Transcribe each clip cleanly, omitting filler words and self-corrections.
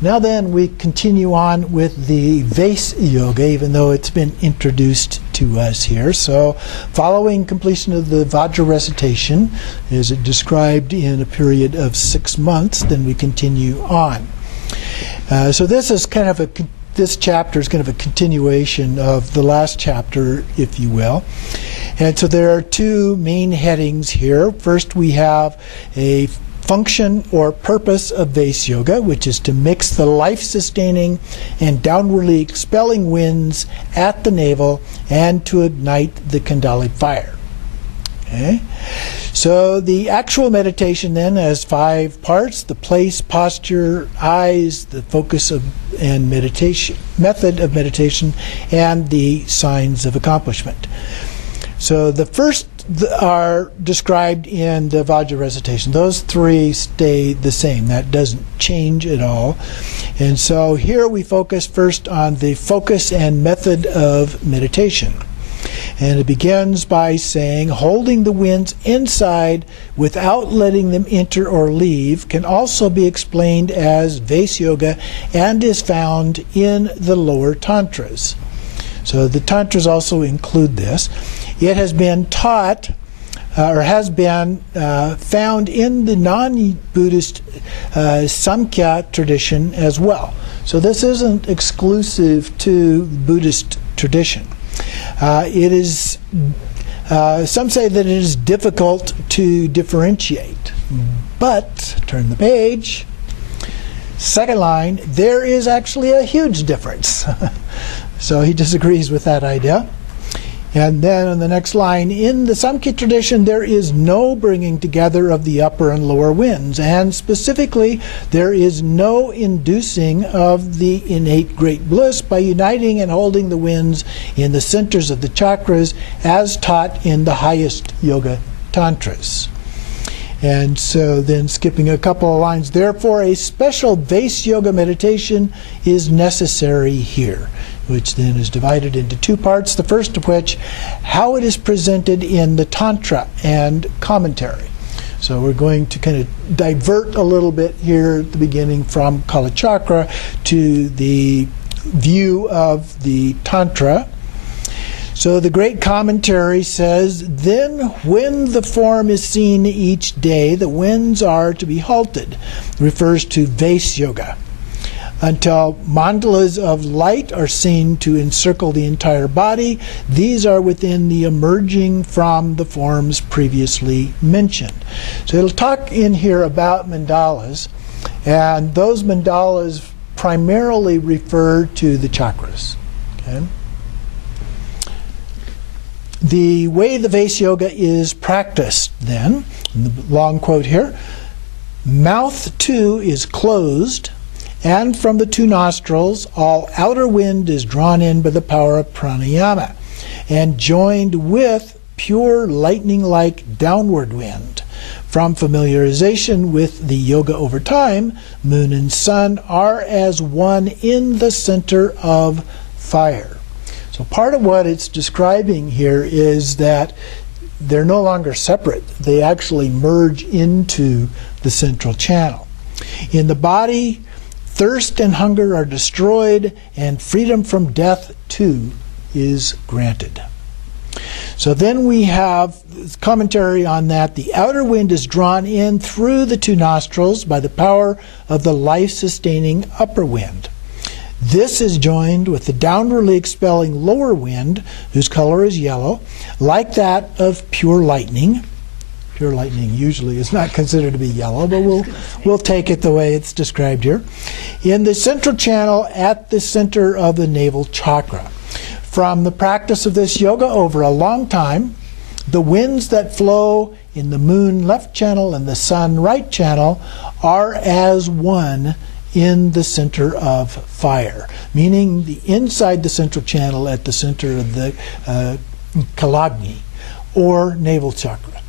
Now then, we continue on with the Vase Yoga, even though it's been introduced to us here. So, following completion of the Vajra recitation, is it described in a period of 6 months, then we continue on. So this is kind of this chapter is kind of a continuation of the last chapter, if you will. And so there are two main headings here. First, we have a function or purpose of Vase Yoga, which is to mix the life-sustaining and downwardly expelling winds at the navel and to ignite the Kundalini fire. Okay? So the actual meditation then has 5 parts: the place, posture, eyes, the focus of and meditation, method of meditation, and the signs of accomplishment. So the first are described in the Vajra recitation. Those 3 stay the same. That doesn't change at all. And so here we focus first on the focus and method of meditation. And it begins by saying, holding the winds inside without letting them enter or leave can also be explained as Vase Yoga and is found in the lower tantras. So the tantras also include this. It has been taught or has been found in the non-Buddhist Samkhya tradition as well. So this isn't exclusive to Buddhist tradition. It is, some say that it is difficult to differentiate. But, turn the page, second line, there is actually a huge difference. So he disagrees with that idea. And then on the next line, in the Samkhya tradition, there is no bringing together of the upper and lower winds, and specifically, there is no inducing of the innate great bliss by uniting and holding the winds in the centers of the chakras, as taught in the highest yoga tantras. And so then skipping a couple of lines, therefore a special Vase Yoga meditation is necessary here, which then is divided into 2 parts, the first of which, how it is presented in the Tantra and commentary. So we're going to kind of divert a little bit here at the beginning from Kalachakra to the view of the Tantra. So the great commentary says, then when the form is seen each day, the winds are to be halted. It refers to Vase Yoga. Until mandalas of light are seen to encircle the entire body, these are within the emerging from the forms previously mentioned. So it'll talk in here about mandalas, and those mandalas primarily refer to the chakras. Okay? The way the Vase Yoga is practiced then, in the long quote here, mouth too is closed, and from the 2 nostrils, all outer wind is drawn in by the power of pranayama, and joined with pure lightning-like downward wind. From familiarization with the yoga over time, moon and sun are as one in the center of fire. So part of what it's describing here is that they're no longer separate. They actually merge into the central channel. In the body, thirst and hunger are destroyed, and freedom from death, too, is granted. So then we have commentary on that. The outer wind is drawn in through the 2 nostrils by the power of the life-sustaining upper wind. This is joined with the downwardly expelling lower wind, whose color is yellow, like that of pure lightning. Pure lightning usually is not considered to be yellow, but we'll take it the way it's described here. In the central channel at the center of the navel chakra. From the practice of this yoga over a long time, the winds that flow in the moon left channel and the sun right channel are as one in the center of fire, meaning the inside the central channel at the center of the Kalagni, or navel chakra.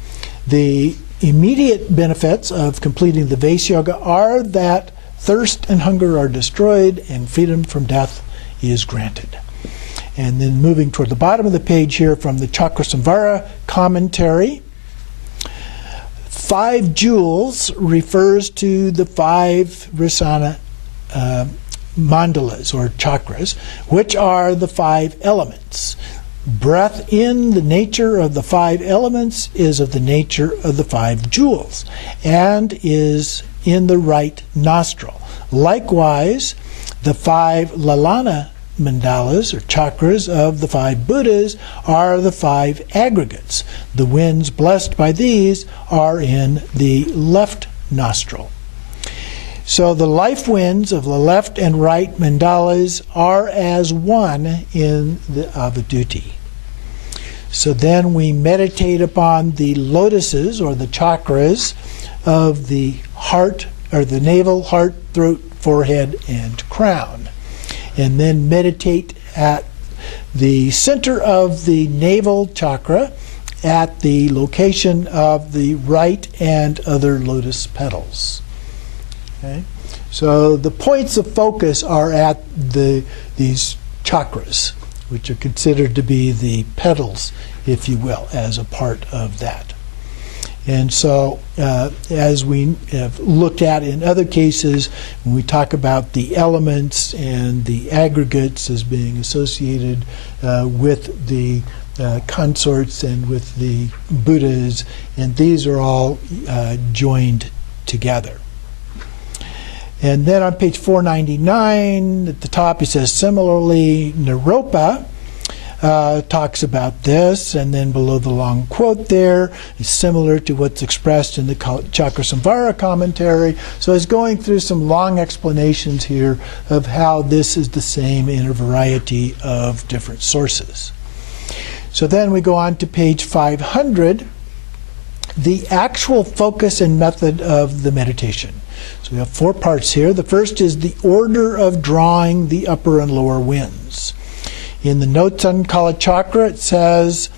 The immediate benefits of completing the Vase Yoga are that thirst and hunger are destroyed and freedom from death is granted. And then moving toward the bottom of the page here from the Chakra Samvara commentary, 5 jewels refers to the 5 rasana mandalas or chakras, which are the 5 elements. Breath in the nature of the 5 elements is of the nature of the 5 jewels and is in the right nostril. Likewise, the 5 lalana mandalas or chakras of the 5 Buddhas are the 5 aggregates. The winds blessed by these are in the left nostril. So the life winds of the left and right mandalas are as one in the avaduti. So then we meditate upon the lotuses or the chakras of the heart or the navel, heart, throat, forehead, and crown. And then meditate at the center of the navel chakra at the location of the right and other lotus petals. Okay? So the points of focus are at these chakras, which are considered to be the petals, if you will, as a part of that. And so, as we have looked at in other cases, when we talk about the elements and the aggregates as being associated with the consorts and with the Buddhas, and these are all joined together. And then on page 499, at the top, he says, similarly, Naropa talks about this, and then below the long quote there is similar to what's expressed in the Chakrasamvara commentary. So he's going through some long explanations here of how this is the same in a variety of different sources. So then we go on to page 500, the actual focus and method of the meditation. So we have 4 parts here. The first is the order of drawing the upper and lower winds. In the notes on Kalachakra, it says,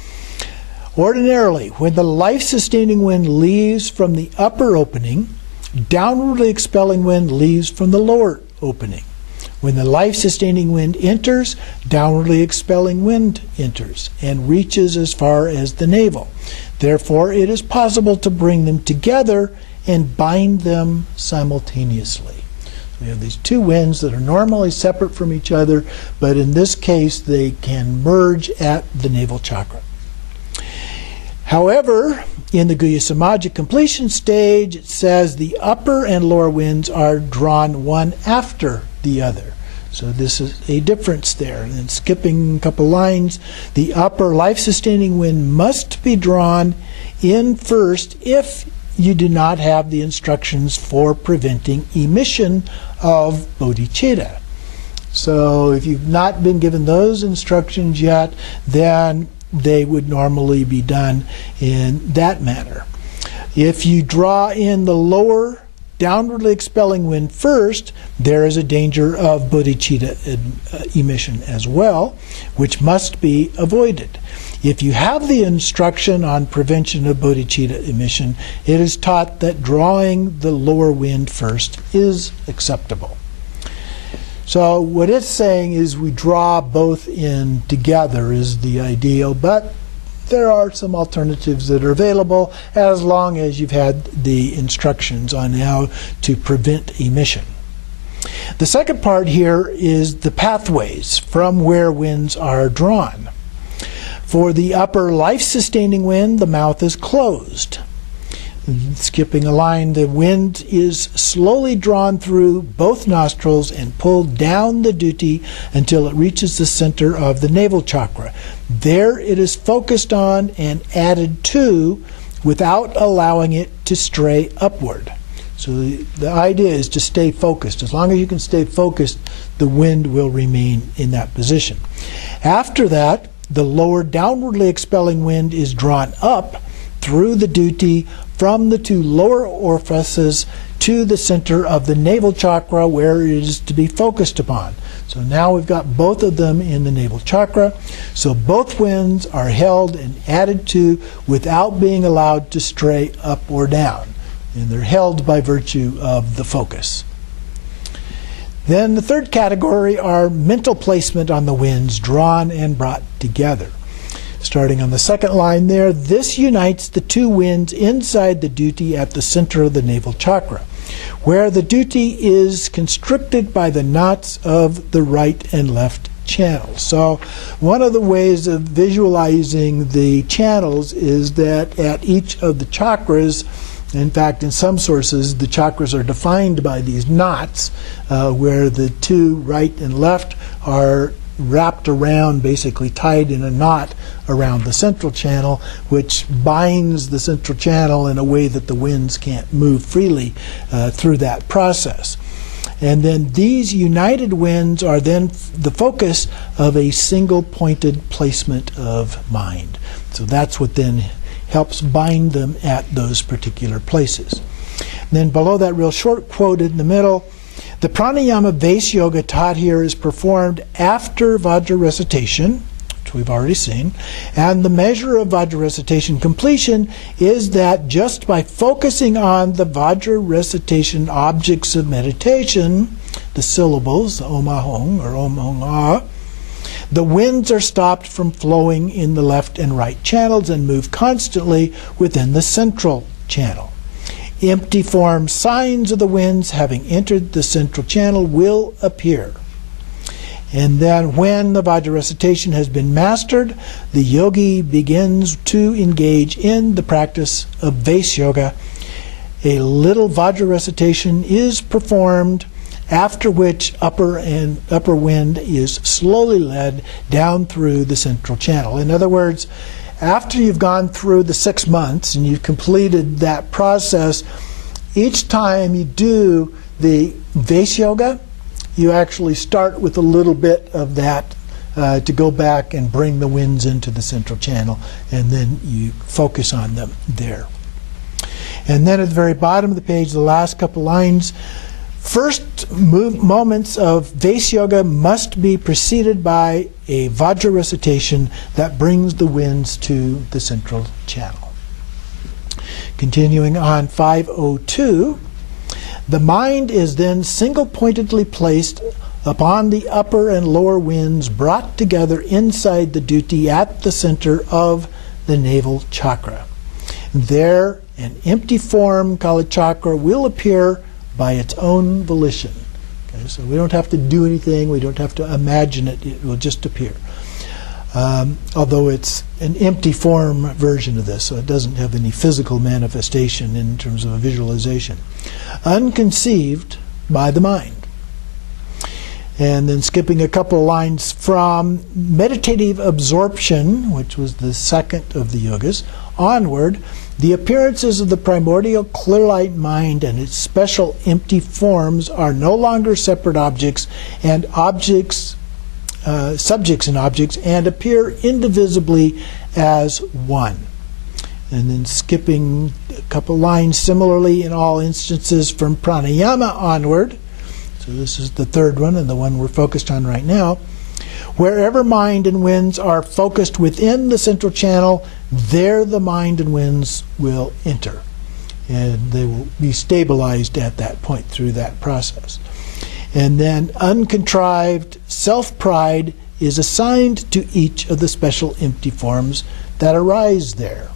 ordinarily, when the life-sustaining wind leaves from the upper opening, downwardly expelling wind leaves from the lower opening. When the life-sustaining wind enters, downwardly expelling wind enters and reaches as far as the navel. Therefore, it is possible to bring them together and bind them simultaneously. We have these 2 winds that are normally separate from each other, but in this case they can merge at the navel chakra. However, in the Guhya Samaja completion stage, it says the upper and lower winds are drawn one after the other. So this is a difference there. And then skipping a couple lines, the upper life-sustaining wind must be drawn in first if you do not have the instructions for preventing emission of bodhicitta. So if you've not been given those instructions yet, then they would normally be done in that manner. If you draw in the lower downwardly expelling wind first, there is a danger of bodhicitta emission as well, which must be avoided. If you have the instruction on prevention of bodhicitta emission, it is taught that drawing the lower wind first is acceptable. So what it's saying is we draw both in together is the ideal, but there are some alternatives that are available as long as you've had the instructions on how to prevent emission. The second part here is the pathways from where winds are drawn. For the upper life-sustaining wind, the mouth is closed. Skipping a line, the wind is slowly drawn through both nostrils and pulled down the duty until it reaches the center of the navel chakra. There it is focused on and added to without allowing it to stray upward. So the idea is to stay focused. As long as you can stay focused, the wind will remain in that position. After that, the lower downwardly expelling wind is drawn up through the duty from the 2 lower orifices to the center of the navel chakra where it is to be focused upon. So now we've got both of them in the navel chakra. So both winds are held and added to without being allowed to stray up or down. And they're held by virtue of the focus. Then the third category are mental placement on the winds, drawn and brought together. Starting on the second line there, this unites the 2 winds inside the duty at the center of the navel chakra. where the duty is constricted by the knots of the right and left channels. So one of the ways of visualizing the channels is that at each of the chakras, in fact, in some sources, the chakras are defined by these knots, where the two, right and left, are wrapped around, basically tied in a knot around the central channel, which binds the central channel in a way that the winds can't move freely through that process. And then these united winds are then the focus of a single pointed placement of mind. So that's what then helps bind them at those particular places. And then below that real short quote in the middle, the pranayama Vase Yoga taught here is performed after Vajra recitation, which we've already seen, and the measure of Vajra recitation completion is that just by focusing on the Vajra recitation objects of meditation, the syllables, the Om Ahong or Om Hong Ah, the winds are stopped from flowing in the left and right channels and move constantly within the central channel. Empty form signs of the winds having entered the central channel will appear. And then when the Vajra recitation has been mastered, the yogi begins to engage in the practice of Vase Yoga. A little Vajra recitation is performed, after which upper wind is slowly led down through the central channel. In other words, after you've gone through the 6 months and you've completed that process, each time you do the Vase Yoga, you actually start with a little bit of that to go back and bring the winds into the central channel, and then you focus on them there. And then at the very bottom of the page, the last couple lines, first moments of Vase Yoga must be preceded by a Vajra recitation that brings the winds to the central channel. Continuing on 502, the mind is then single-pointedly placed upon the upper and lower winds brought together inside the duty at the center of the navel chakra. There, an empty form, Kalachakra, will appear by its own volition. Okay, so we don't have to do anything, we don't have to imagine it, it will just appear. Although it's an empty form version of this, so it doesn't have any physical manifestation in terms of a visualization. Unconceived by the mind. And then skipping a couple of lines from meditative absorption, which was the second of the yogas, onward, the appearances of the primordial clear light mind and its special empty forms are no longer separate objects and subjects and objects, and appear indivisibly as one. And then skipping a couple lines, similarly in all instances from pranayama onward, so this is the third one and the one we're focused on right now, wherever mind and winds are focused within the central channel, there the mind and winds will enter. And they will be stabilized at that point through that process. And then uncontrived self-pride is assigned to each of the special empty forms that arise there.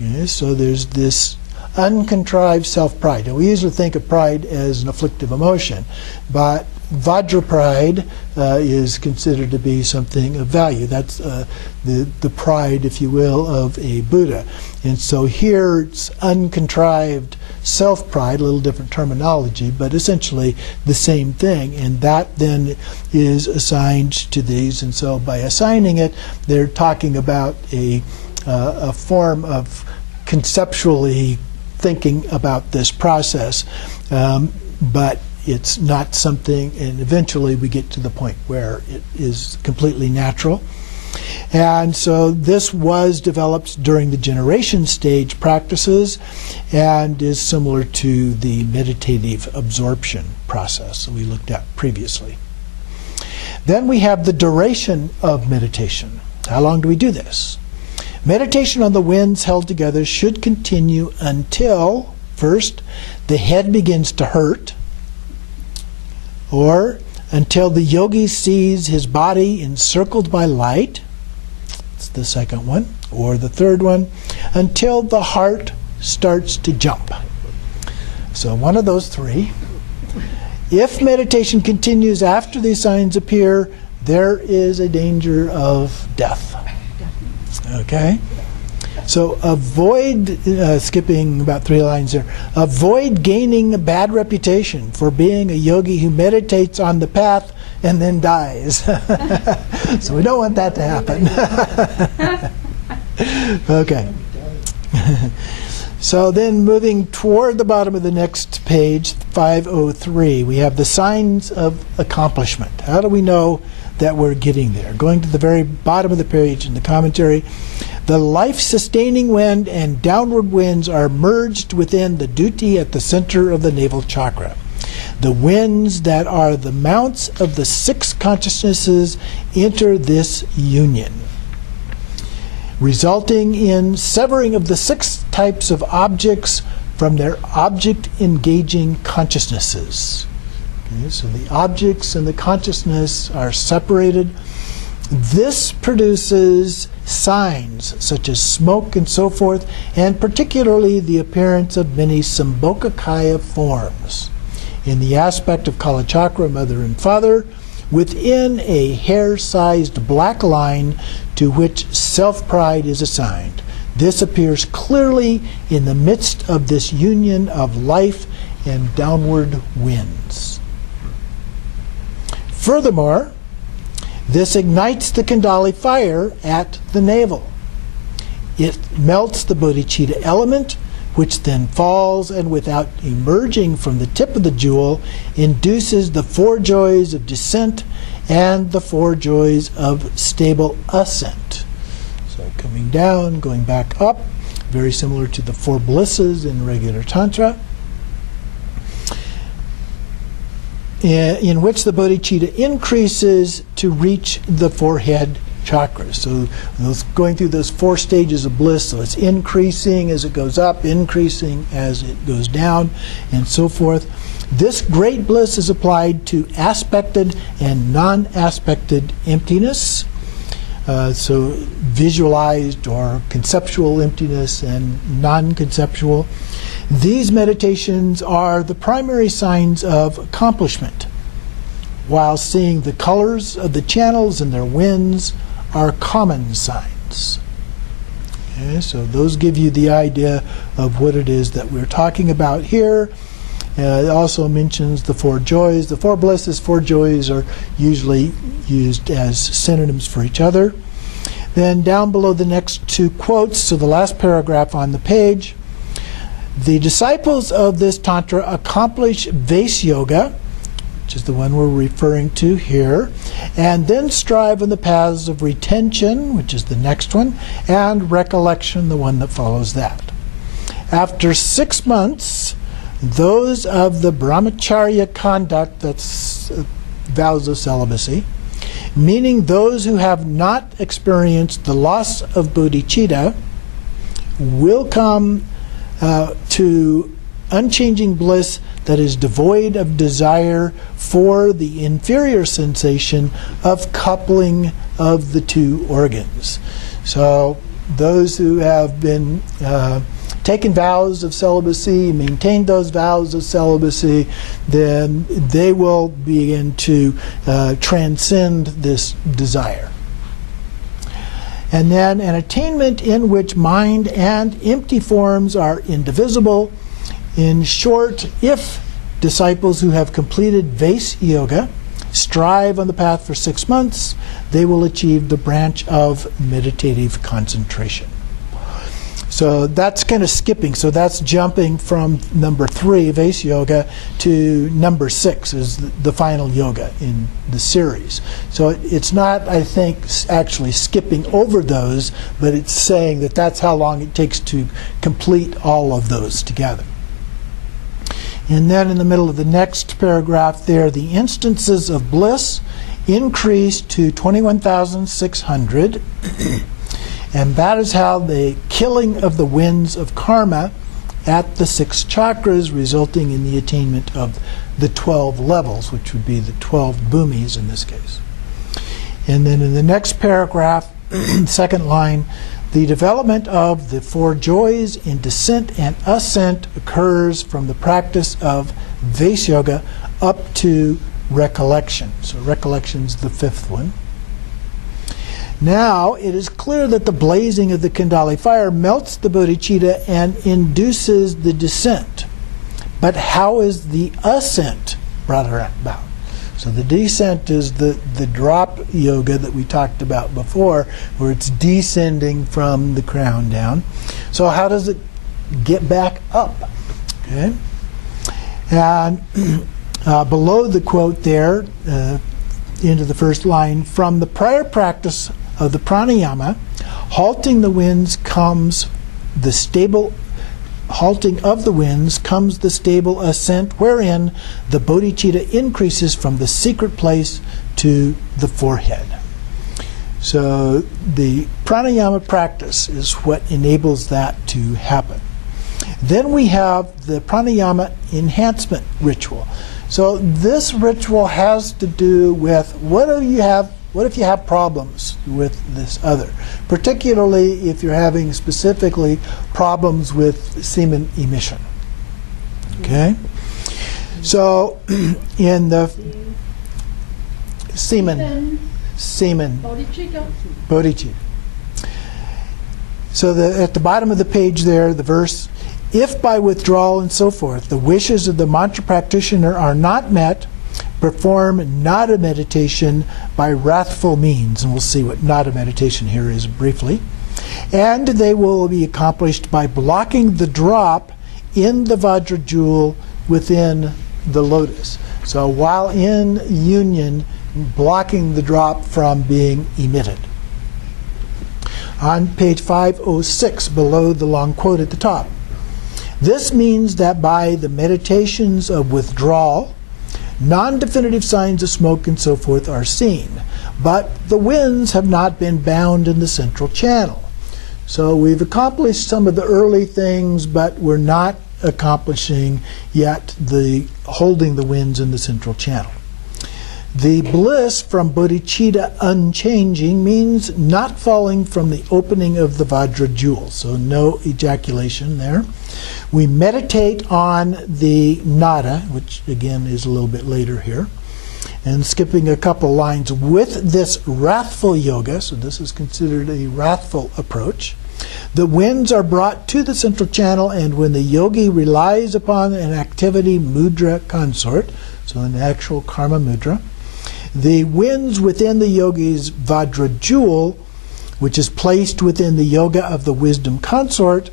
Okay, so there's this uncontrived self-pride. Now, we usually think of pride as an afflictive emotion, but Vajra pride is considered to be something of value. That's the pride, if you will, of a Buddha. And so here it's uncontrived self-pride, a little different terminology, but essentially the same thing. And that then is assigned to these. And so by assigning it, they're talking about a form of conceptually thinking about this process. But it's not something, and eventually we get to the point where it is completely natural. And so this was developed during the generation stage practices and is similar to the meditative absorption process that we looked at previously. Then we have the duration of meditation. How long do we do this? Meditation on the winds held together should continue until, first, the head begins to hurt, or until the yogi sees his body encircled by light. It's the second one. Or the third one, until the heart starts to jump. So one of those three. If meditation continues after these signs appear, there is a danger of death. Okay? So avoid, skipping about 3 lines there, avoid gaining a bad reputation for being a yogi who meditates on the path and then dies. So we don't want that to happen. Okay. So then moving toward the bottom of the next page, 503, we have the signs of accomplishment. How do we know that we're getting there? Going to the very bottom of the page in the commentary, the life-sustaining wind and downward winds are merged within the duty at the center of the navel chakra. The winds that are the mounts of the 6 consciousnesses enter this union, resulting in severing of the 6 types of objects from their object-engaging consciousnesses. Okay, so the objects and the consciousness are separated. This produces signs such as smoke and so forth, and particularly the appearance of many Sambhogakaya forms in the aspect of Kalachakra, mother and father, within a hair-sized black line to which self-pride is assigned. This appears clearly in the midst of this union of life and downward winds. Furthermore, this ignites the Kundalini fire at the navel. It melts the bodhicitta element, which then falls and without emerging from the tip of the jewel, induces the 4 joys of descent and the 4 joys of stable ascent. So coming down, going back up, very similar to the 4 blisses in regular Tantra, in which the bodhicitta increases to reach the forehead chakra. So going through those 4 stages of bliss, so it's increasing as it goes up, increasing as it goes down, and so forth. This great bliss is applied to aspected and non-aspected emptiness, so visualized or conceptual emptiness and non-conceptual. These meditations are the primary signs of accomplishment, while seeing the colors of the channels and their winds are common signs. Okay, so those give you the idea of what it is that we're talking about here. It also mentions the 4 joys. The 4 blisses, 4 joys are usually used as synonyms for each other. Then down below the next 2 quotes, so the last paragraph on the page, the disciples of this Tantra accomplish Vase Yoga, which is the one we're referring to here, and then strive on the paths of retention, which is the next one, and recollection, the one that follows that. After 6 months, those of the brahmacharya conduct, that's vows of celibacy, meaning those who have not experienced the loss of bodhicitta, will come to unchanging bliss that is devoid of desire for the inferior sensation of coupling of the 2 organs. So those who have been taken vows of celibacy, maintained those vows of celibacy, then they will begin to transcend this desire. And then an attainment in which mind and empty forms are indivisible. In short, if disciples who have completed Vase Yoga strive on the path for 6 months, they will achieve the branch of meditative concentration. So that's kind of skipping. So that's jumping from number 3, Vase Yoga, to number 6 is the final yoga in the series. So it's not, I think, actually skipping over those, but it's saying that that's how long it takes to complete all of those together. And then in the middle of the next paragraph there, the instances of bliss increase to 21,600. And that is how the killing of the winds of karma at the 6 chakras, resulting in the attainment of the 12 levels, which would be the 12 bhumis in this case. And then in the next paragraph, second line, The development of the four joys in descent and ascent occurs from the practice of Vase Yoga up to recollection. So recollection is the fifth one. Now, it is clear that the blazing of the Kundalini fire melts the bodhicitta and induces the descent. But how is the ascent brought about? So the descent is the drop yoga that we talked about before, where it's descending from the crown down. So how does it get back up? Okay. And below the quote there, into the first line, from the prior practice of the pranayama, halting of the winds comes the stable ascent, wherein the bodhicitta increases from the secret place to the forehead. So the pranayama practice is what enables that to happen. Then we have the pranayama enhancement ritual. So this ritual has to do with what if you have problems with this other, particularly if you're having specifically problems with semen emission. Okay? So in the semen bodhicitta. So at the bottom of the page there, the verse, if by withdrawal and so forth the wishes of the mantra practitioner are not met, perform nada meditation by wrathful means. And we'll see what nada meditation here is briefly. And they will be accomplished by blocking the drop in the Vajra jewel within the lotus. So while in union, blocking the drop from being emitted. On page 506, below the long quote at the top. This means that by the meditations of withdrawal, non-definitive signs of smoke and so forth are seen, but the winds have not been bound in the central channel. So we've accomplished some of the early things, but we're not accomplishing yet the holding the winds in the central channel. The bliss from bodhicitta unchanging means not falling from the opening of the Vajra jewel, so no ejaculation there. We meditate on the nada, which again is a little bit later here, and skipping a couple lines with this wrathful yoga, so this is considered a wrathful approach. The winds are brought to the central channel, and when the yogi relies upon an activity mudra consort, so an actual karma mudra, the winds within the yogi's Vajra jewel, which is placed within the yoga of the wisdom consort.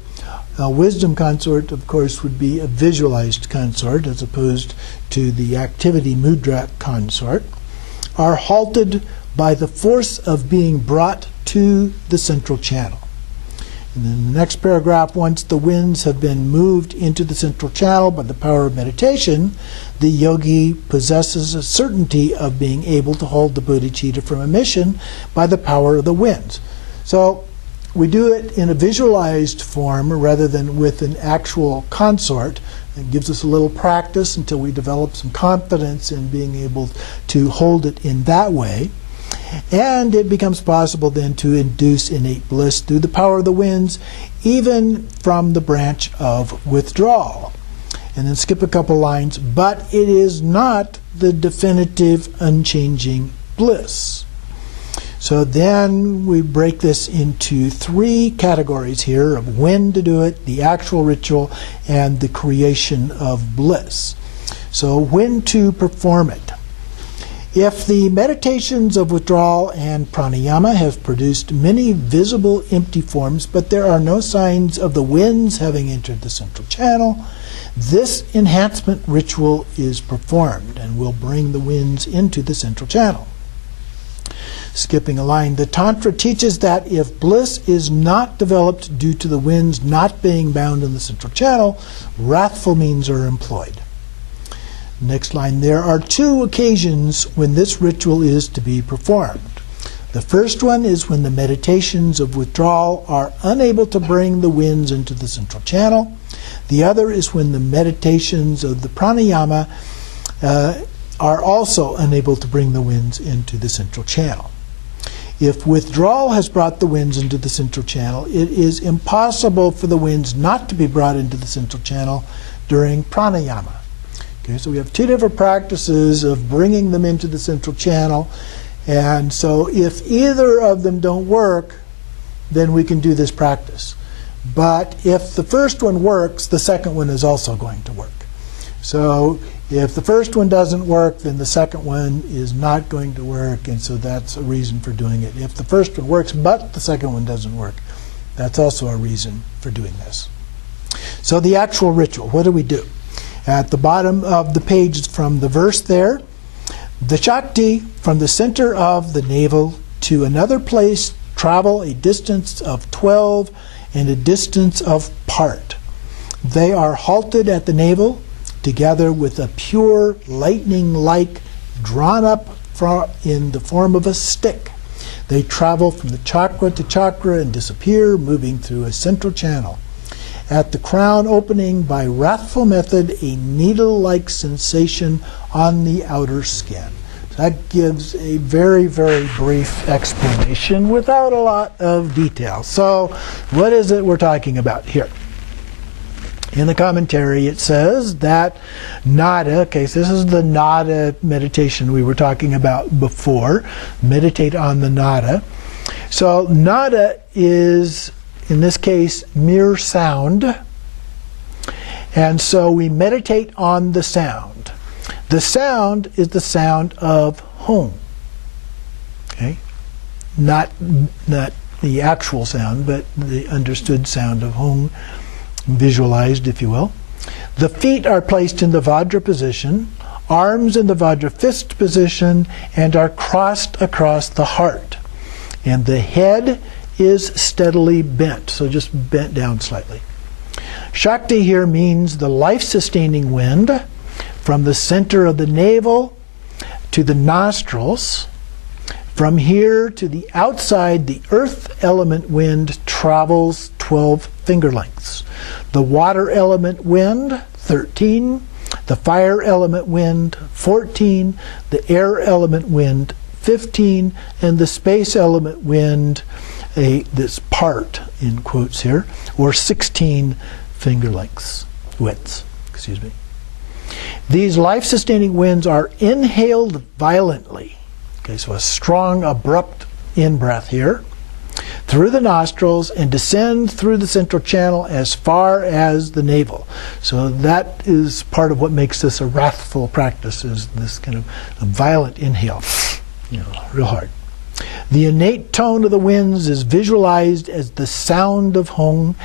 Wisdom consort, of course, would be a visualized consort as opposed to the activity mudra consort, are halted by the force of being brought to the central channel. And then the next paragraph, once the winds have been moved into the central channel by the power of meditation, the yogi possesses a certainty of being able to hold the bodhicitta from emission by the power of the winds. So we do it in a visualized form rather than with an actual consort. It gives us a little practice until we develop some confidence in being able to hold it in that way. And it becomes possible then to induce innate bliss through the power of the winds, even from the branch of withdrawal. And then skip a couple lines, but it is not the definitive unchanging bliss. So then we break this into three categories here of when to do it, the actual ritual, and the creation of bliss. So when to perform it. If the meditations of withdrawal and pranayama have produced many visible empty forms, but there are no signs of the winds having entered the central channel, this enhancement ritual is performed and will bring the winds into the central channel. Skipping a line, the Tantra teaches that if bliss is not developed due to the winds not being bound in the central channel, wrathful means are employed. Next line, there are two occasions when this ritual is to be performed. The first one is when the meditations of withdrawal are unable to bring the winds into the central channel. The other is when the meditations of the pranayama are also unable to bring the winds into the central channel. If withdrawal has brought the winds into the central channel, it is impossible for the winds not to be brought into the central channel during pranayama. Okay, so we have two different practices of bringing them into the central channel, and so if either of them don't work, then we can do this practice. But if the first one works, the second one is also going to work. So if the first one doesn't work, then the second one is not going to work, and so that's a reason for doing it. If the first one works but the second one doesn't work, that's also a reason for doing this. So the actual ritual, what do we do? At the bottom of the page from the verse there, the Shakti from the center of the navel to another place travel a distance of 12 and a distance of part. They are halted at the navel together with a pure lightning-like drawn up in the form of a stick. They travel from the chakra to chakra and disappear, moving through a central channel. At the crown opening, by wrathful method, a needle-like sensation on the outer skin. That gives a very, very brief explanation without a lot of detail. So what is it we're talking about here? In the commentary it says that nada, okay, so this is the nada meditation we were talking about before. Meditate on the nada. So nada is, in this case, mere sound. And so we meditate on the sound. The sound is the sound of home. Okay? Not the actual sound, but the understood sound of home, visualized, if you will. The feet are placed in the Vajra position, arms in the Vajra fist position, and are crossed across the heart. And the head is steadily bent, so just bent down slightly. Shakti here means the life-sustaining wind from the center of the navel to the nostrils. From here to the outside, the earth element wind travels 12 finger lengths. The water element wind, 13. The fire element wind, 14. The air element wind, 15. And the space element wind, this part, in quotes here, or 16 finger lengths, widths, excuse me. These life-sustaining winds are inhaled violently. Okay, so a strong, abrupt in-breath here, through the nostrils and descend through the central channel as far as the navel. So that is part of what makes this a wrathful practice, is this kind of a violent inhale, real hard. The innate tone of the winds is visualized as the sound of Hong,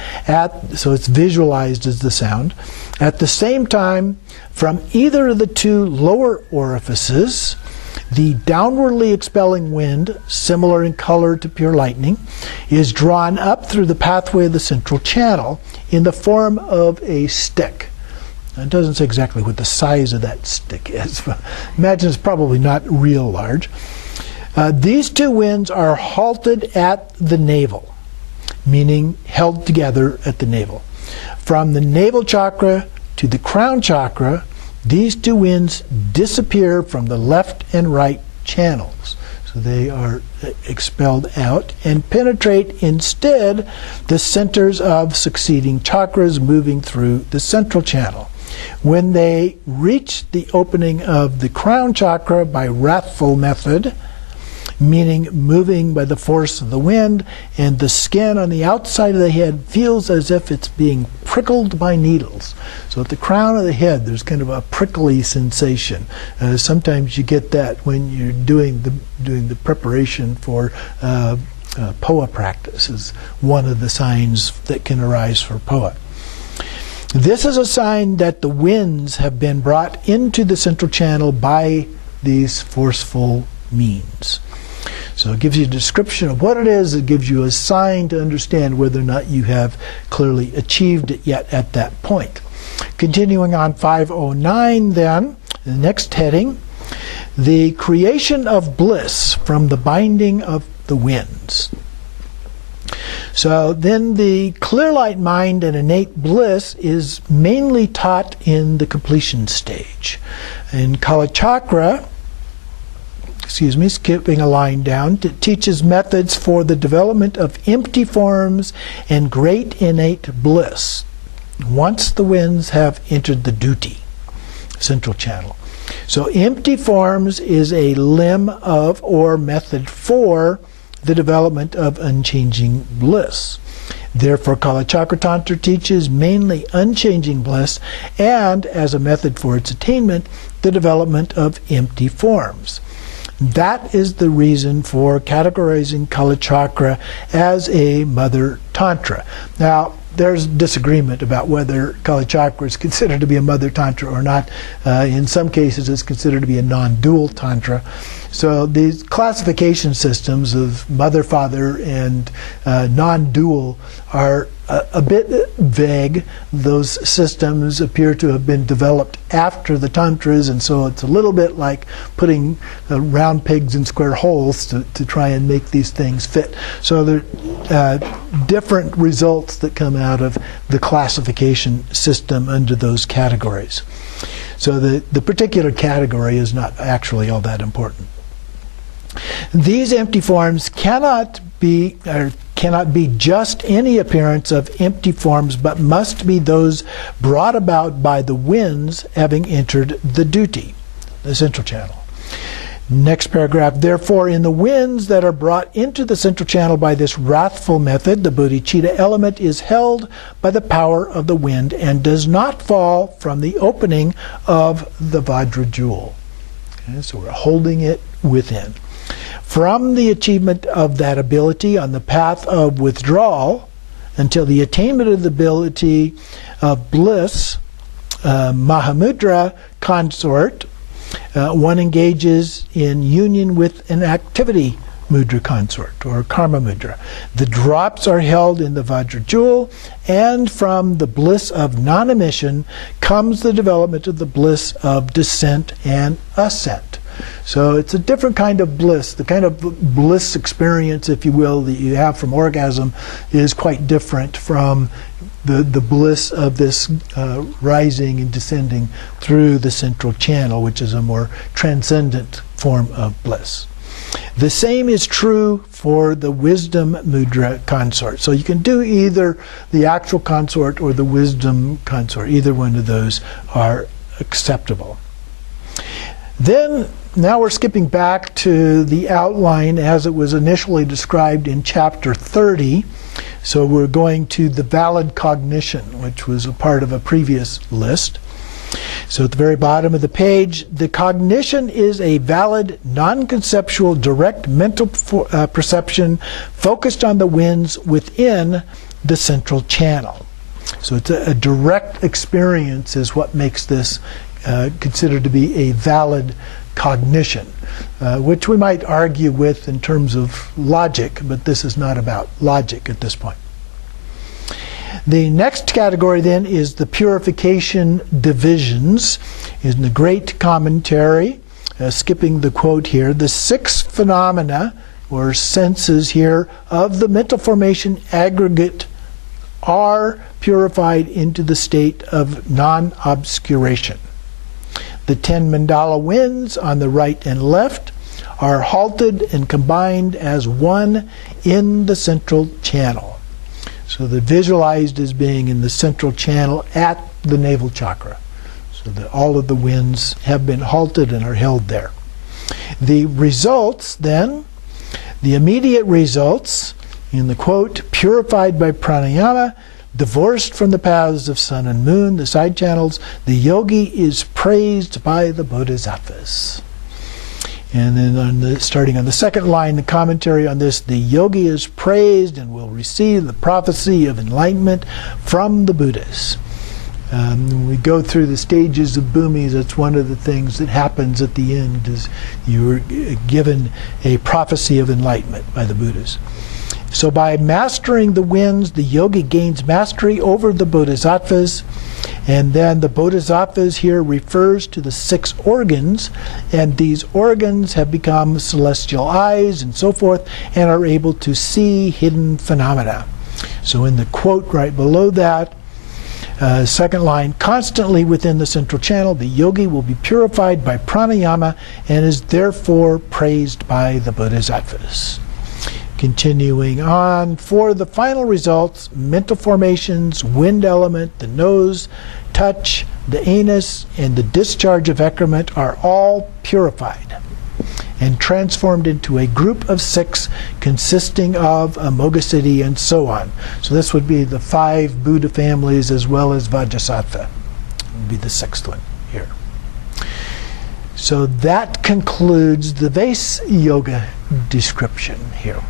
so it's visualized as the sound. At the same time, from either of the two lower orifices, the downwardly expelling wind, similar in color to pure lightning, is drawn up through the pathway of the central channel in the form of a stick. It doesn't say exactly what the size of that stick is, but imagine it's probably not real large. These two winds are halted at the navel, meaning held together at the navel. From the navel chakra to the crown chakra, these two winds disappear from the left and right channels. So they are expelled out and penetrate instead the centers of succeeding chakras, moving through the central channel. When they reach the opening of the crown chakra by wrathful method, meaning moving by the force of the wind, and the skin on the outside of the head feels as if it's being prickled by needles. So at the crown of the head, there's kind of a prickly sensation. Sometimes you get that when you're doing the preparation for POA practice, is one of the signs that can arise for POA. This is a sign that the winds have been brought into the central channel by these forceful means. So it gives you a description of what it is. It gives you a sign to understand whether or not you have clearly achieved it yet at that point. Continuing on 509 then, the next heading, the creation of bliss from the binding of the winds. So then the clear light mind and innate bliss is mainly taught in the completion stage. In Kalachakra, skipping a line down, it teaches methods for the development of empty forms and great innate bliss once the winds have entered the duty, central channel. So empty forms is a limb of or method for the development of unchanging bliss. Therefore, Kalachakra Tantra teaches mainly unchanging bliss and, as a method for its attainment, the development of empty forms. That is the reason for categorizing Kalachakra as a mother tantra. Now, there's disagreement about whether Kalachakra is considered to be a mother tantra or not. In some cases, it's considered to be a non-dual tantra. So these classification systems of mother, father, and non-dual are a bit vague. Those systems appear to have been developed after the tantras, and so it's a little bit like putting round pegs in square holes to try and make these things fit. So there are different results that come out of the classification system under those categories. So the particular category is not actually all that important. These empty forms cannot be just any appearance of empty forms, but must be those brought about by the winds having entered the duty, the central channel. Next paragraph, therefore, in the winds that are brought into the central channel by this wrathful method, the bodhicitta element is held by the power of the wind and does not fall from the opening of the Vajra jewel. Okay, so we're holding it within. From the achievement of that ability on the path of withdrawal until the attainment of the ability of bliss, Mahamudra consort, one engages in union with an activity mudra consort, or karma mudra. The drops are held in the Vajra jewel, and from the bliss of non-emission comes the development of the bliss of descent and ascent. So it's a different kind of bliss. The kind of bliss experience, if you will, that you have from orgasm is quite different from the bliss of this rising and descending through the central channel, which is a more transcendent form of bliss. The same is true for the wisdom mudra consort. So you can do either the actual consort or the wisdom consort. Either one of those are acceptable. Then, now we're skipping back to the outline as it was initially described in chapter 30. So we're going to the valid cognition, which was a part of a previous list. So at the very bottom of the page, the cognition is a valid, non-conceptual, direct mental perception focused on the winds within the central channel. So it's a direct experience is what makes this considered to be a valid cognition, which we might argue with in terms of logic, but this is not about logic at this point. The next category then is the purification divisions. In the great commentary, skipping the quote here, the 6 phenomena or senses here of the mental formation aggregate are purified into the state of non-obscuration. The 10 mandala winds on the right and left are halted and combined as one in the central channel. So they're visualized as being in the central channel at the navel chakra. So that all of the winds have been halted and are held there. The results then, the immediate results, in the quote, purified by pranayama, divorced from the paths of sun and moon, the side channels, the yogi is praised by the bodhisattvas. And then starting on the second line, the commentary on this, the yogi is praised and will receive the prophecy of enlightenment from the Buddhas. When we go through the stages of bhumis, that's one of the things that happens at the end, is you are given a prophecy of enlightenment by the Buddhas. So by mastering the winds, the yogi gains mastery over the bodhisattvas. And then the bodhisattvas here refers to the 6 organs, and these organs have become celestial eyes and so forth, and are able to see hidden phenomena. So in the quote right below that, Second line, constantly within the central channel, the yogi will be purified by pranayama and is therefore praised by the bodhisattvas. Continuing on, for the final results, mental formations, wind element, the nose, touch, the anus, and the discharge of excrement are all purified and transformed into a group of 6 consisting of Amoghasiddhi and so on. So this would be the 5 Buddha families as well as Vajrasattva. Would be the 6th one here. So that concludes the Vase Yoga description here.